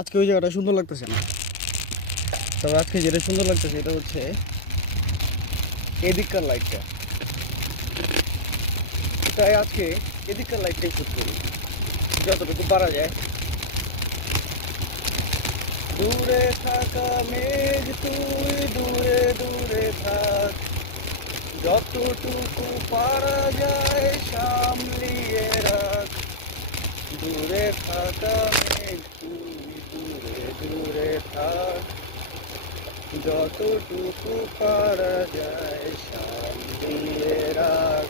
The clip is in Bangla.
আজকে ওই জায়গাটা সুন্দর লাগতেছে না। তবে আজকে যেটা সুন্দর লাগতেছে এটা হচ্ছে এদিককার লাইটটা। তাই আজকে এদিককার লাইটটাই শুট করি যতটুকু পারা যায়। দূরে থাকা মেঘ তুই দূরে দূরে থাক, যতটুকু পারা যায় সামলিয়ে রাখ। দূরে থাকা মেঘ তুই দূরে দূরে থাক, যতটুকু পারা যায় সামলিয়ে রাখ।